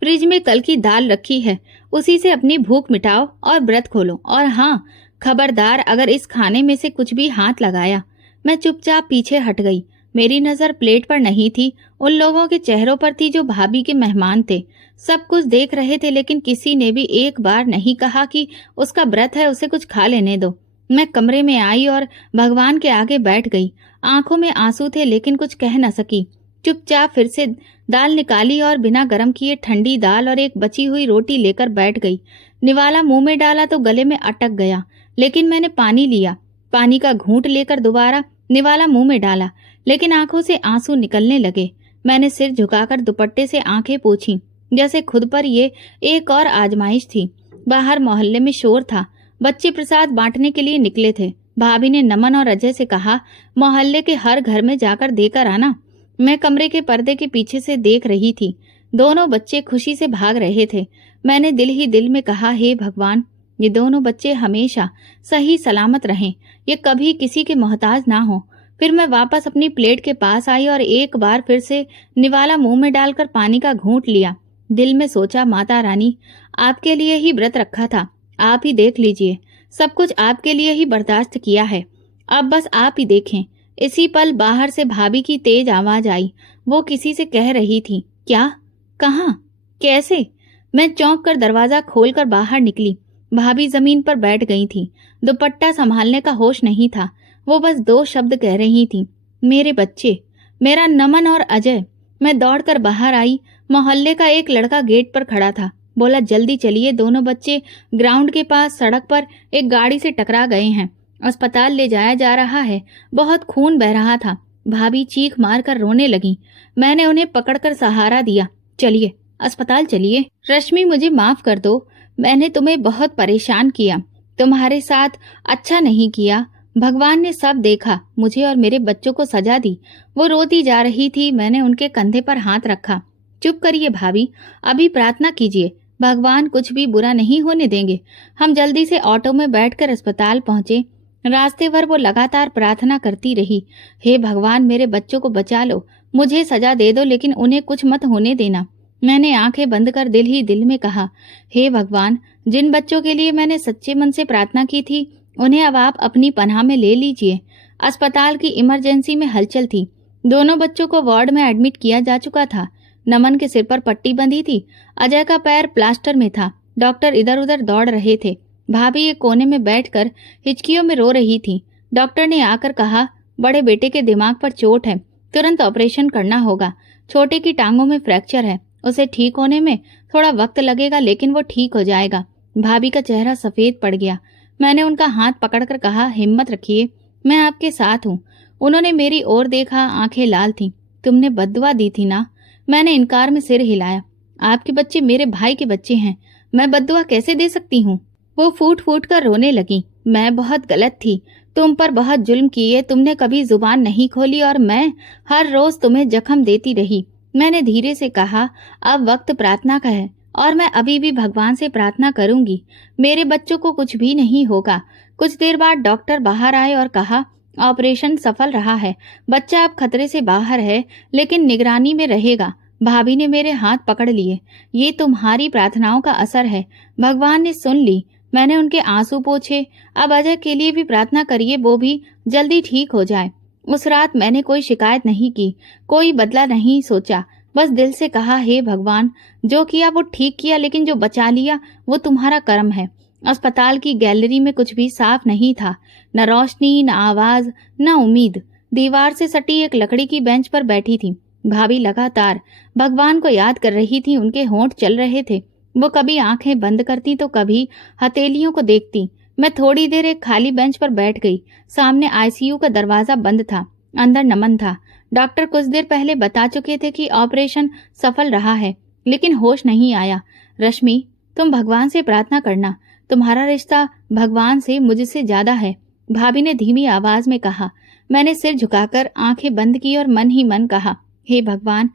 फ्रिज में कल की दाल रखी है, उसी से अपनी भूख मिटाओ और व्रत खोलो। और हाँ, खबरदार अगर इस खाने में से कुछ भी हाथ लगाया। मैं चुपचाप पीछे हट गई। मेरी नजर प्लेट पर नहीं थी, उन लोगों के चेहरों पर थी जो भाभी के मेहमान थे। सब कुछ देख रहे थे, लेकिन किसी ने भी एक बार नहीं कहा कि उसका व्रत है, उसे कुछ खा लेने दो। मैं कमरे में आई और भगवान के आगे बैठ गई। आंखों में आंसू थे, लेकिन कुछ कह न सकी। चुपचाप फिर से दाल निकाली और बिना गर्म किए ठंडी दाल और एक बची हुई रोटी लेकर बैठ गई। निवाला मुंह में डाला तो गले में अटक गया, लेकिन मैंने पानी लिया। पानी का घूंट लेकर दोबारा निवाला मुंह में डाला, लेकिन आंखों से आंसू निकलने लगे। मैंने सिर झुकाकर दुपट्टे से आंखें पोंछी, जैसे खुद पर ये एक और आजमाइश थी। बाहर मोहल्ले में शोर था, बच्चे प्रसाद बांटने के लिए निकले थे। भाभी ने नमन और अजय से कहा, मोहल्ले के हर घर में जाकर देकर आना। मैं कमरे के पर्दे के पीछे से देख रही थी। दोनों बच्चे खुशी से भाग रहे थे। मैंने दिल ही दिल में कहा, हे भगवान, ये दोनों बच्चे हमेशा सही सलामत रहें, ये कभी किसी के मोहताज ना हो। फिर मैं वापस अपनी प्लेट के पास आई और एक बार फिर से निवाला मुंह में डालकर पानी का घूंट लिया। दिल में सोचा, माता रानी, आपके लिए ही व्रत रखा था, आप ही देख लीजिए, सब कुछ आपके लिए ही बर्दाश्त किया है, अब बस आप ही देखें। इसी पल बाहर से भाभी की तेज आवाज आई। वो किसी से कह रही थी। क्या? कहाँ? कैसे? मैं चौंक कर दरवाजा खोलकर बाहर निकली। भाभी जमीन पर बैठ गई थी। दुपट्टा संभालने का होश नहीं था। वो बस 2 शब्द कह रही थी, मेरे बच्चे, मेरा नमन और अजय। मैं दौड़कर बाहर आई। मोहल्ले का एक लड़का गेट पर खड़ा था। बोला, जल्दी चलिए, दोनों बच्चे ग्राउंड के पास सड़क पर एक गाड़ी से टकरा गए हैं, अस्पताल ले जाया जा रहा है, बहुत खून बह रहा था। भाभी चीख मारकर रोने लगी। मैंने उन्हें पकड़कर सहारा दिया। चलिए, अस्पताल चलिए। रश्मि, मुझे माफ कर दो, मैंने तुम्हें बहुत परेशान किया, तुम्हारे साथ अच्छा नहीं किया। भगवान ने सब देखा, मुझे और मेरे बच्चों को सजा दी। वो रोती जा रही थी। मैंने उनके कंधे पर हाथ रखा। चुप करिए भाभी, अभी प्रार्थना कीजिए, भगवान कुछ भी बुरा नहीं होने देंगे। हम जल्दी से ऑटो में बैठकर अस्पताल पहुंचे। रास्ते भर वो लगातार प्रार्थना करती रही, हे भगवान, मेरे बच्चों को बचा लो, मुझे सजा दे दो, लेकिन उन्हें कुछ मत होने देना। मैंने आंखें बंद कर दिल ही दिल में कहा, हे भगवान, जिन बच्चों के लिए मैंने सच्चे मन से प्रार्थना की थी, उन्हें अब आप अपनी पनाह में ले लीजिए। अस्पताल की इमरजेंसी में हलचल थी। दोनों बच्चों को वार्ड में एडमिट किया जा चुका था। नमन के सिर पर पट्टी बंधी थी, अजय का पैर प्लास्टर में था। डॉक्टर इधर उधर दौड़ रहे थे। भाभी एक कोने में बैठकर हिचकियों में रो रही थी। डॉक्टर ने आकर कहा, बड़े बेटे के दिमाग पर चोट है, तुरंत ऑपरेशन करना होगा। छोटे की टांगों में फ्रैक्चर है, उसे ठीक होने में थोड़ा वक्त लगेगा, लेकिन वो ठीक हो जाएगा। भाभी का चेहरा सफेद पड़ गया। मैंने उनका हाथ पकड़कर कहा, हिम्मत रखिए, मैं आपके साथ हूँ। उन्होंने मेरी ओर देखा, आंखें लाल थीं। तुमने बद्दुआ दी थी ना? मैंने इनकार में सिर हिलाया। आपके बच्चे मेरे भाई के बच्चे हैं, मैं बद्दुआ कैसे दे सकती हूँ? वो फूट फूट कर रोने लगी। मैं बहुत गलत थी, तुम पर बहुत जुल्म किए, तुमने कभी जुबान नहीं खोली और मैं हर रोज तुम्हें जख्म देती रही। मैंने धीरे से कहा, अब वक्त प्रार्थना का है और मैं अभी भी भगवान से प्रार्थना करूंगी, मेरे बच्चों को कुछ भी नहीं होगा। कुछ देर बाद डॉक्टर बाहर आए और कहा, ऑपरेशन सफल रहा है, बच्चा अब खतरे से बाहर है, लेकिन निगरानी में रहेगा। भाभी ने मेरे हाथ पकड़ लिए। ये तुम्हारी प्रार्थनाओं का असर है, भगवान ने सुन ली। मैंने उनके आंसू पोंछे। अब अजय के लिए भी प्रार्थना करिए, वो भी जल्दी ठीक हो जाए। उस रात मैंने कोई शिकायत नहीं की, कोई बदला नहीं सोचा, बस दिल से कहा, हे भगवान, जो किया वो ठीक किया, लेकिन जो बचा लिया वो तुम्हारा कर्म है। अस्पताल की गैलरी में कुछ भी साफ नहीं था, न रोशनी, न आवाज, न उम्मीद। दीवार से सटी एक लकड़ी की बेंच पर बैठी थी। भाभी लगातार भगवान को याद कर रही थी। उनके होंठ चल रहे थे। वो कभी आंखें बंद करती तो कभी हथेलियों को देखती। मैं थोड़ी देर एक खाली बेंच पर बैठ गई। सामने आईसीयू का दरवाजा बंद था, अंदर नमन था। डॉक्टर कुछ देर पहले बता चुके थे कि ऑपरेशन सफल रहा है, लेकिन होश नहीं आया। रश्मि, तुम भगवान से प्रार्थना करना, तुम्हारा रिश्ता भगवान से मुझसे ज्यादा है, भाभी ने धीमी आवाज में कहा। मैंने सिर झुकाकर आंखें बंद की और मन ही मन कहा, हे भगवान,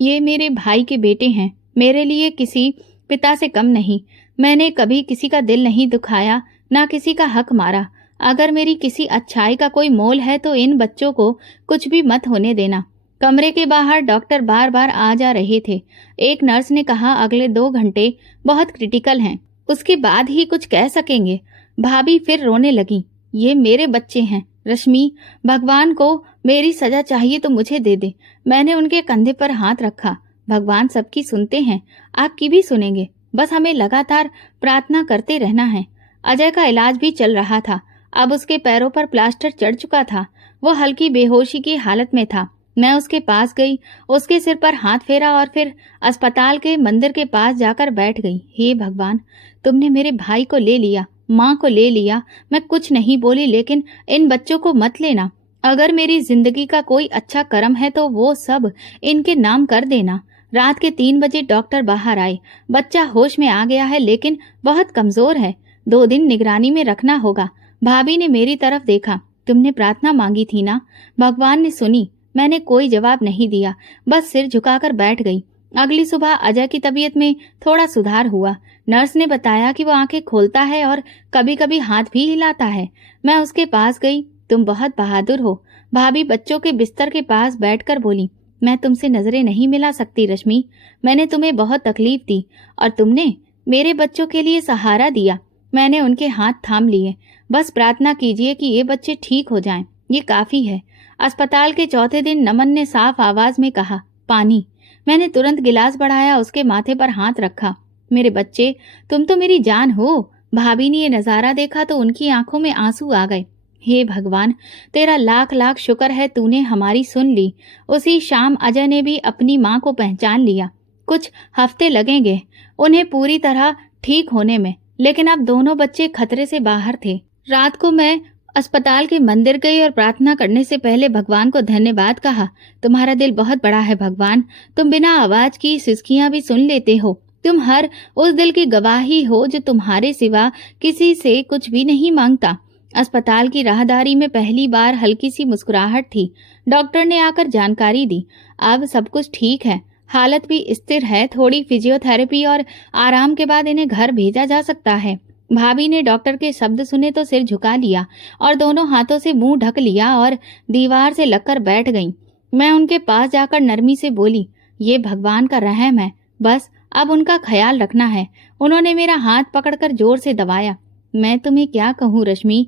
ये मेरे भाई के बेटे हैं, मेरे लिए किसी पिता से कम नहीं। मैंने कभी किसी का दिल नहीं दुखाया, ना किसी का हक मारा। अगर मेरी किसी अच्छाई का कोई मोल है तो इन बच्चों को कुछ भी मत होने देना। कमरे के बाहर डॉक्टर बार बार आ जा रहे थे। एक नर्स ने कहा, अगले 2 घंटे बहुत क्रिटिकल हैं, उसके बाद ही कुछ कह सकेंगे। भाभी फिर रोने लगी। ये मेरे बच्चे हैं रश्मि, भगवान को मेरी सजा चाहिए तो मुझे दे दे। मैंने उनके कंधे पर हाथ रखा। भगवान सबकी सुनते हैं, आपकी भी सुनेंगे, बस हमें लगातार प्रार्थना करते रहना है। अजय का इलाज भी चल रहा था। अब उसके पैरों पर प्लास्टर चढ़ चुका था। वो हल्की बेहोशी की हालत में था। मैं उसके पास गई, उसके सिर पर हाथ फेरा और फिर अस्पताल के मंदिर के पास जाकर बैठ गई। हे भगवान, तुमने मेरे भाई को ले लिया, माँ को ले लिया। मैं कुछ नहीं बोली, लेकिन इन बच्चों को मत लेना। अगर मेरी जिंदगी का कोई अच्छा कर्म है तो वो सब इनके नाम कर देना। रात के 3 बजे डॉक्टर बाहर आए। बच्चा होश में आ गया है, लेकिन बहुत कमजोर है। 2 दिन निगरानी में रखना होगा। भाभी ने मेरी तरफ देखा। तुमने प्रार्थना मांगी थी ना, भगवान ने सुनी। मैंने कोई जवाब नहीं दिया, बस सिर झुकाकर बैठ गई। अगली सुबह अजय की तबीयत में थोड़ा सुधार हुआ। नर्स ने बताया कि वो आंखें खोलता है और कभी कभी हाथ भी हिलाता है। मैं उसके पास गई। तुम बहुत बहादुर हो, भाभी बच्चों के बिस्तर के पास बैठकर बोली। मैं तुमसे नजरें नहीं मिला सकती रश्मि, मैंने तुम्हें बहुत तकलीफ दी और तुमने मेरे बच्चों के लिए सहारा दिया। मैंने उनके हाथ थाम लिए। बस प्रार्थना कीजिए कि ये बच्चे ठीक हो जाएं, ये काफी है। अस्पताल के चौथे दिन नमन ने साफ आवाज में कहा, पानी। मैंने तुरंत गिलास बढ़ाया, उसके माथे पर हाथ रखा। मेरे बच्चे, तुम तो मेरी जान हो। भाभी ने ये नजारा देखा तो उनकी आंखों में आंसू आ गए। हे भगवान, तेरा लाख लाख शुक्र है, तूने हमारी सुन ली। उसी शाम अजय ने भी अपनी माँ को पहचान लिया। कुछ हफ्ते लगेंगे उन्हें पूरी तरह ठीक होने में, लेकिन अब दोनों बच्चे खतरे से बाहर थे। रात को मैं अस्पताल के मंदिर गई और प्रार्थना करने से पहले भगवान को धन्यवाद कहा। तुम्हारा दिल बहुत बड़ा है भगवान, तुम बिना आवाज की सिसकियां भी सुन लेते हो। तुम हर उस दिल की गवाही हो जो तुम्हारे सिवा किसी से कुछ भी नहीं मांगता। अस्पताल की राहदारी में पहली बार हल्की सी मुस्कुराहट थी। डॉक्टर ने आकर जानकारी दी, अब सब कुछ ठीक है, हालत भी स्थिर है। थोड़ी फिजियोथेरेपी और आराम के बाद इन्हें घर भेजा जा सकता है। भाभी ने डॉक्टर के शब्द सुने तो सिर झुका लिया और दोनों हाथों से मुंह ढक लिया और दीवार से लगकर बैठ गईं। मैं उनके पास जाकर नरमी से बोली, ये भगवान का रहम है, बस अब उनका ख्याल रखना है। उन्होंने मेरा हाथ पकड़कर जोर से दबाया। मैं तुम्हें क्या कहूँ रश्मि,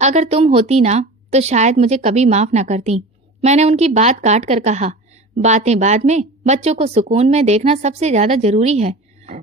अगर तुम होती ना तो शायद मुझे कभी माफ ना करती। मैंने उनकी बात काट कर कहा, बातें बाद में, बच्चों को सुकून में देखना सबसे ज्यादा जरूरी है।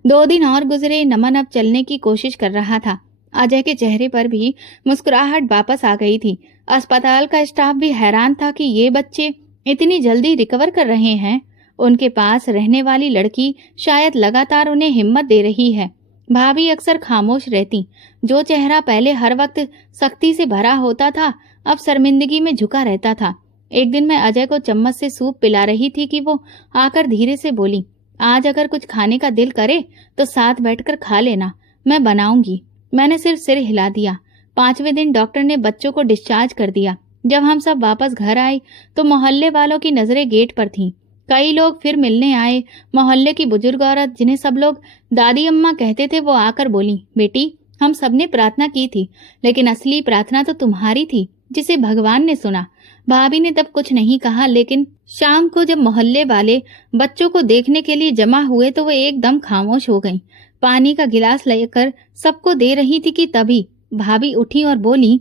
2 दिन और गुजरे। नमन अब चलने की कोशिश कर रहा था। अजय के चेहरे पर भी मुस्कुराहट वापस आ गई थी। अस्पताल का स्टाफ भी हैरान था कि ये बच्चे इतनी जल्दी रिकवर कर रहे हैं। उनके पास रहने वाली लड़की शायद लगातार उन्हें हिम्मत दे रही है। भाभी अक्सर खामोश रहती। जो चेहरा पहले हर वक्त सख्ती से भरा होता था, अब शर्मिंदगी में झुका रहता था। एक दिन मैं अजय को चम्मच से सूप पिला रही थी कि वो आकर धीरे से बोली, आज अगर कुछ खाने का दिल करे तो साथ बैठकर खा लेना, मैं बनाऊंगी। मैंने सिर्फ सिर हिला दिया। 5वें दिन डॉक्टर ने बच्चों को डिस्चार्ज कर दिया। जब हम सब वापस घर आए तो मोहल्ले वालों की नजरें गेट पर थीं। कई लोग फिर मिलने आए। मोहल्ले की बुजुर्ग औरत, जिन्हें सब लोग दादी अम्मा कहते थे, वो आकर बोली, बेटी, हम सबने प्रार्थना की थी, लेकिन असली प्रार्थना तो तुम्हारी थी, जिसे भगवान ने सुना। भाभी ने तब कुछ नहीं कहा, लेकिन शाम को जब मोहल्ले वाले बच्चों को देखने के लिए जमा हुए तो वो एकदम खामोश हो गईं। पानी का गिलास लेकर सबको दे रही थी कि तभी भाभी उठी और बोली,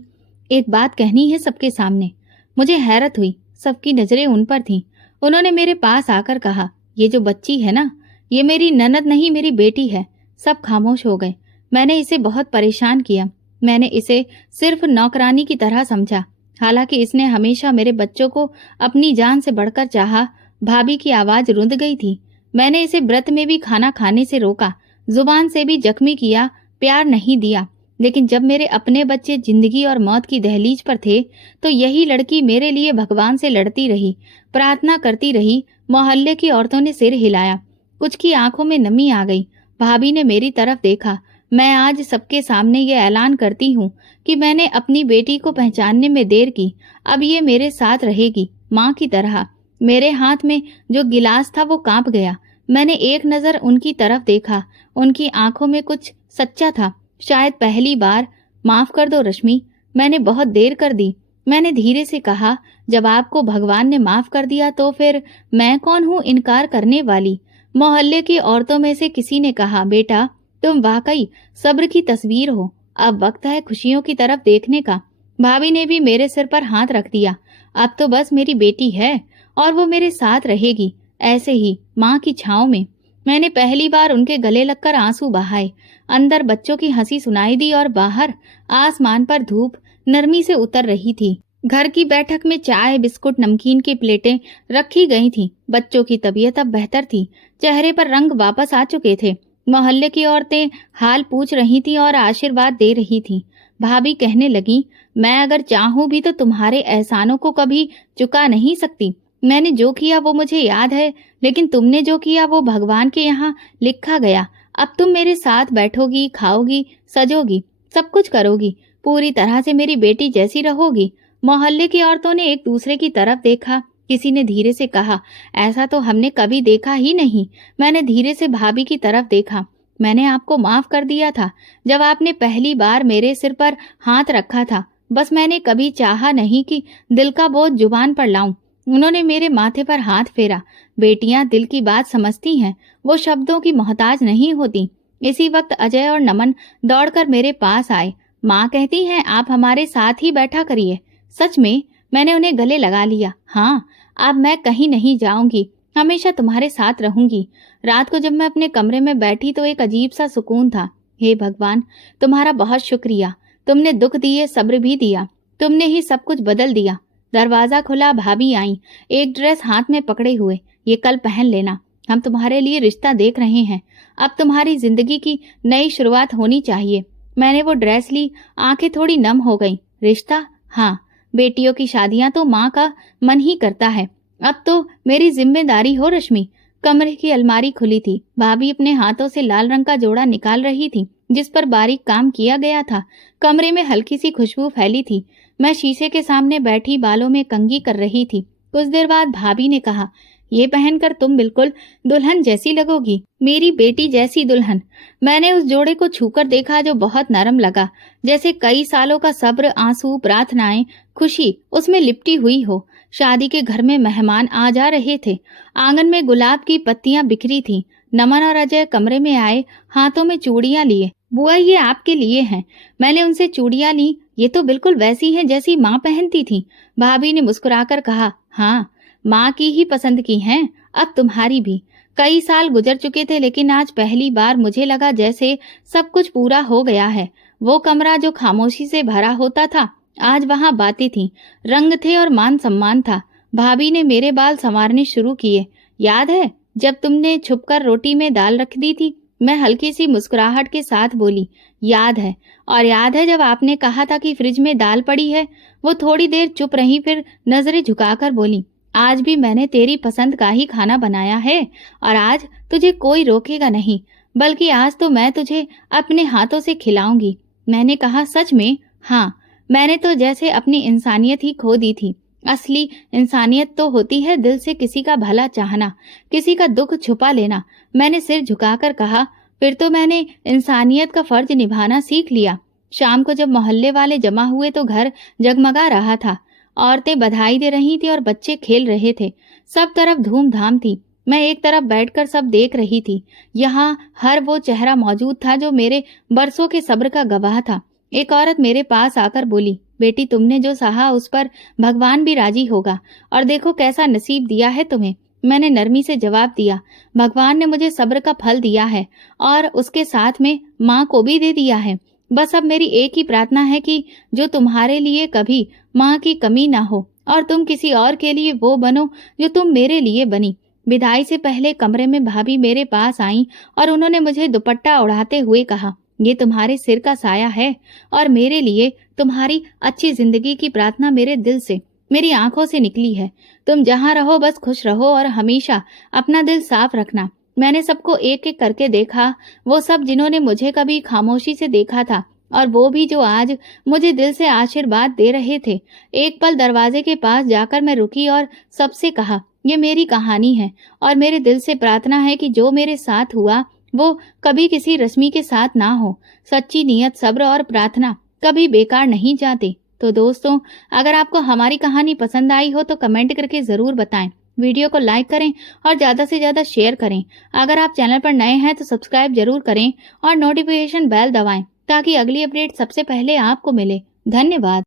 एक बात कहनी है सबके सामने। मुझे हैरत हुई, सबकी नजरें उन पर थीं। उन्होंने मेरे पास आकर कहा, ये जो बच्ची है ना, ये मेरी ननद नहीं, मेरी बेटी है। सब खामोश हो गए। मैंने इसे बहुत परेशान किया। मैंने इसे सिर्फ नौकरानी की तरह समझा, हालांकि इसने हमेशा मेरे बच्चों को अपनी जान से बढ़कर चाहा। भाभी की आवाज रुंध गई थी। मैंने इसे व्रत में भी खाना खाने से रोका, जुबान से भी जख्मी किया, प्यार नहीं दिया। लेकिन जब मेरे अपने बच्चे जिंदगी और मौत की दहलीज पर थे तो यही लड़की मेरे लिए भगवान से लड़ती रही, प्रार्थना करती रही। मोहल्ले की औरतों ने सिर हिलाया। कुछ की आंखों में नमी आ गई। भाभी ने मेरी तरफ देखा। मैं आज सबके सामने ये ऐलान करती हूँ कि मैंने अपनी बेटी को पहचानने में देर की। अब ये मेरे साथ रहेगी, माँ की तरह। मेरे हाथ में जो गिलास था वो कांप गया। मैंने एक नजर उनकी तरफ देखा। उनकी आंखों में कुछ सच्चा था, शायद पहली बार। माफ कर दो रश्मि, मैंने बहुत देर कर दी। मैंने धीरे से कहा, जब आपको भगवान ने माफ कर दिया तो फिर मैं कौन हूँ इनकार करने वाली। मोहल्ले की औरतों में से किसी ने कहा, बेटा तुम वाकई सब्र की तस्वीर हो। अब वक्त है खुशियों की तरफ देखने का। भाभी ने भी मेरे सिर पर हाथ रख दिया। अब तो बस मेरी बेटी है और वो मेरे साथ रहेगी, ऐसे ही माँ की छांव में। मैंने पहली बार उनके गले लगकर आंसू बहाए। अंदर बच्चों की हंसी सुनाई दी और बाहर आसमान पर धूप नरमी से उतर रही थी। घर की बैठक में चाय, बिस्कुट, नमकीन की प्लेटें रखी गई थीं। बच्चों की तबीयत अब बेहतर थी। चेहरे पर रंग वापस आ चुके थे। मोहल्ले की औरतें हाल पूछ रही थीं और आशीर्वाद दे रही थीं। भाभी कहने लगी, मैं अगर चाहूं भी तो तुम्हारे एहसानों को कभी चुका नहीं सकती। मैंने जो किया वो मुझे याद है, लेकिन तुमने जो किया वो भगवान के यहाँ लिखा गया। अब तुम मेरे साथ बैठोगी, खाओगी, सजोगी, सब कुछ करोगी, पूरी तरह से मेरी बेटी जैसी रहोगी। मोहल्ले की औरतों ने एक दूसरे की तरफ देखा। किसी ने धीरे से कहा, ऐसा तो हमने कभी देखा ही नहीं। मैंने धीरे से भाभी की तरफ देखा। मैंने आपको माफ कर दिया था जब आपने पहली बार मेरे सिर पर हाथ रखा था। बस मैंने कभी चाहा नहीं कि दिल का बोझ जुबान पर लाऊं। उन्होंने मेरे माथे पर हाथ फेरा। बेटियां दिल की बात समझती हैं, वो शब्दों की मोहताज नहीं होती। इसी वक्त अजय और नमन दौड़कर मेरे पास आए। माँ कहती हैं, आप हमारे साथ ही बैठा करिए। सच में? मैंने उन्हें गले लगा लिया। हाँ, अब मैं कहीं नहीं जाऊंगी, हमेशा तुम्हारे साथ रहूंगी। रात को जब मैं अपने कमरे में बैठी तो एक अजीब सा सुकून था। हे भगवान, तुम्हारा बहुत शुक्रिया। तुमने दुख दिए, सब्र भी दिया। तुमने ही सब कुछ बदल दिया। दरवाजा खुला, भाभी आई, एक ड्रेस हाथ में पकड़े हुए। ये कल पहन लेना, हम तुम्हारे लिए रिश्ता देख रहे हैं। अब तुम्हारी जिंदगी की नई शुरुआत होनी चाहिए। मैंने वो ड्रेस ली, आंखें थोड़ी नम हो गईं। रिश्ता? हाँ, बेटियों की शादियां तो माँ का मन ही करता है। अब तो मेरी जिम्मेदारी हो रश्मि। कमरे की अलमारी खुली थी। भाभी अपने हाथों से लाल रंग का जोड़ा निकाल रही थी, जिस पर बारीक काम किया गया था। कमरे में हल्की सी खुशबू फैली थी। मैं शीशे के सामने बैठी बालों में कंघी कर रही थी। कुछ देर बाद भाभी ने कहा, ये पहनकर तुम बिल्कुल दुल्हन जैसी लगोगी, मेरी बेटी जैसी दुल्हन। मैंने उस जोड़े को छूकर देखा जो बहुत नरम लगा, जैसे कई सालों का सब्र, आंसू, प्रार्थनाएं, खुशी उसमें लिपटी हुई हो। शादी के घर में मेहमान आ जा रहे थे। आंगन में गुलाब की पत्तियां बिखरी थीं। नमन और अजय कमरे में आए, हाथों में चूड़ियां लिए। बुआ, ये आपके लिए हैं। मैंने उनसे चूड़ियां ली। ये तो बिल्कुल वैसी हैं जैसी माँ पहनती थी। भाभी ने मुस्कुराकर कहा, हाँ, माँ की ही पसंद की हैं, अब तुम्हारी भी। कई साल गुजर चुके थे, लेकिन आज पहली बार मुझे लगा जैसे सब कुछ पूरा हो गया है। वो कमरा जो खामोशी से भरा होता था, आज वहां बातें थीं, रंग थे और मान सम्मान था। भाभी ने मेरे बाल संवारने शुरू किए। याद है जब तुमने छुपकर रोटी में दाल रख दी थी? मैं हल्की सी मुस्कुराहट के साथ बोली, याद है। और याद है जब आपने कहा था कि फ्रिज में दाल पड़ी है? वो थोड़ी देर चुप रही, फिर नजरें झुकाकर बोली, आज भी मैंने तेरी पसंद का ही खाना बनाया है और आज तुझे कोई रोकेगा नहीं, बल्कि आज तो मैं तुझे अपने हाथों से खिलाऊंगी। मैंने कहा, सच में? हाँ, मैंने तो जैसे अपनी इंसानियत ही खो दी थी। असली इंसानियत तो होती है दिल से किसी का भला चाहना, किसी का दुख छुपा लेना। मैंने सिर झुकाकर कहा, फिर तो मैंने इंसानियत का फर्ज निभाना सीख लिया। शाम को जब मोहल्ले वाले जमा हुए तो घर जगमगा रहा था। औरतें बधाई दे रही थी और बच्चे खेल रहे थे। सब तरफ धूमधाम थी। मैं एक तरफ बैठकर सब देख रही थी। यहाँ हर वो चेहरा मौजूद था जो मेरे बरसों के सब्र का गवाह था। एक औरत मेरे पास आकर बोली, बेटी, तुमने जो सहा उस पर भगवान भी राजी होगा, और देखो कैसा नसीब दिया है तुम्हें। मैंने नरमी से जवाब दिया, भगवान ने मुझे सब्र का फल दिया है और उसके साथ में माँ को भी दे दिया है। बस अब मेरी एक ही प्रार्थना है कि जो तुम्हारे लिए कभी माँ की कमी ना हो और तुम किसी और के लिए वो बनो जो तुम मेरे लिए बनी। विदाई से पहले कमरे में भाभी मेरे पास आईं और उन्होंने मुझे दुपट्टा उड़ाते हुए कहा, ये तुम्हारे सिर का साया है और मेरे लिए तुम्हारी अच्छी जिंदगी की प्रार्थना मेरे दिल से, मेरी आंखों से निकली है। तुम जहाँ रहो बस खुश रहो और हमेशा अपना दिल साफ रखना। मैंने सबको एक एक करके देखा, वो सब जिन्होंने मुझे कभी खामोशी से देखा था, और वो भी जो आज मुझे दिल से आशीर्वाद दे रहे थे। एक पल दरवाजे के पास जाकर मैं रुकी और सबसे कहा, ये मेरी कहानी है और मेरे दिल से प्रार्थना है कि जो मेरे साथ हुआ वो कभी किसी रश्मि के साथ ना हो। सच्ची नीयत, सब्र और प्रार्थना कभी बेकार नहीं जाती। तो दोस्तों, अगर आपको हमारी कहानी पसंद आई हो तो कमेंट करके ज़रूर बताएं। वीडियो को लाइक करें और ज़्यादा से ज़्यादा शेयर करें। अगर आप चैनल पर नए हैं तो सब्सक्राइब जरूर करें और नोटिफिकेशन बेल दबाएं ताकि अगली अपडेट सबसे पहले आपको मिले। धन्यवाद।